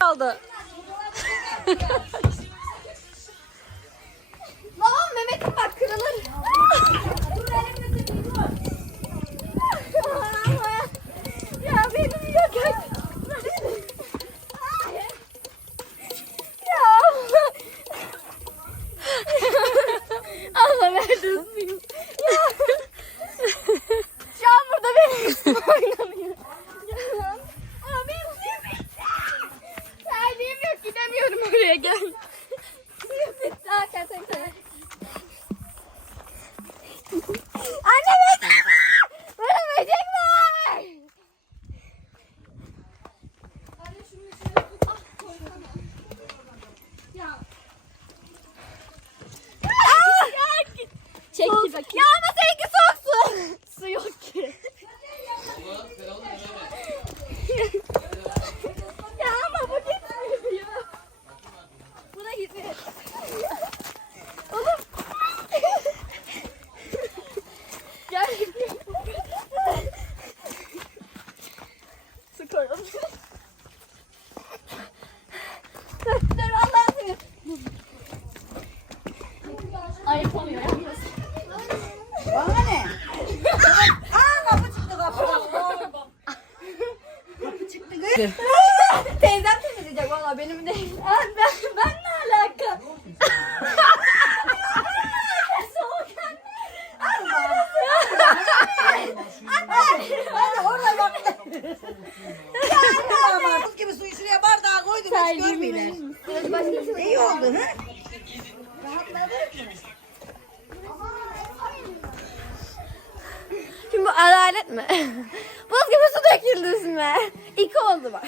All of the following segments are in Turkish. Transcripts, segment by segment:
aldı. Babam Mehmet'in bak kırılır. ya benim yok. ya. Allah verdim suyum. Ya. Şu an burada benim üstüme oynanıyor. Aa, benim suyum bitti. Terliğim yok gidemiyorum oraya gel. Bitti. Aa, kertenkele. Anne böcek var. Böyle böcek var. Ah! Çek ki bakayım. Ya ama seninki soğuk su. su yok ki. ya ama bu gitmiyor. Bu da gitmiyor. Oğlum. Gel. Su koyalım. Dur, dur Allah'ım. Ayıp oluyor yalnız. Bana ne? Aa kapı çıktı kapı. Kız. Teyzem temizleyecek valla benim değil. Aa, ben, ben ne alaka? Soğuk Hadi orada bak. Anne Kız gibi suyu şuraya bardağa koydum hiç görmüyorlar. Başka bir şey İyi oldu ha? Şimdi bu adalet mi? Buz gibi su döküldü üstüme. İki oldu bak.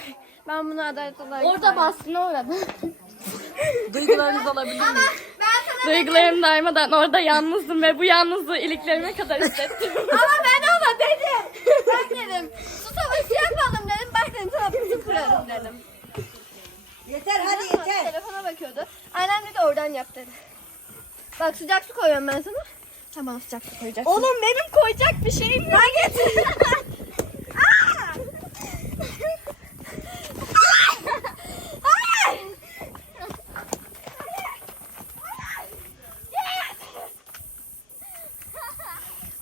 Ben bunu adalet olarak... Orada baskına uğradım. Duygularınızı alabilir miyim? Ben sana Duygularım darmadan orada yalnızdım ve bu yalnızlığı iliklerime kadar hissettim. Ama ben ona dedim. Ben dedim. Su savaşı yapalım dedim. Bak dedim sana su kırarım dedim. Yeter hadi yeter. Telefona bakıyordu. Annem dedi oradan yap dedi. Bak sıcak su koyuyorum ben sana. Tamam sıcak su koyacaksın. Oğlum benim koyacak bir şeyim yok. Ben getir.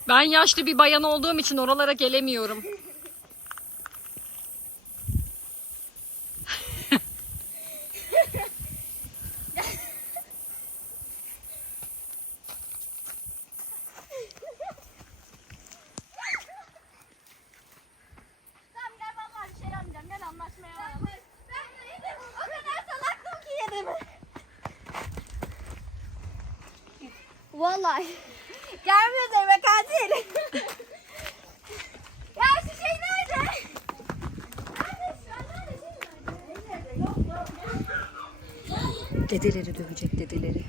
Ben yaşlı bir bayan olduğum için oralara gelemiyorum. Vallahi bir şey yapmayacağım. Gel anlaşmaya varalım. Ben yedim. O kadar salaktım ki yedim. Vallahi. Gelmiyor eve katil. ya şu şey nerede? Dedeleri dövecek dedeleri.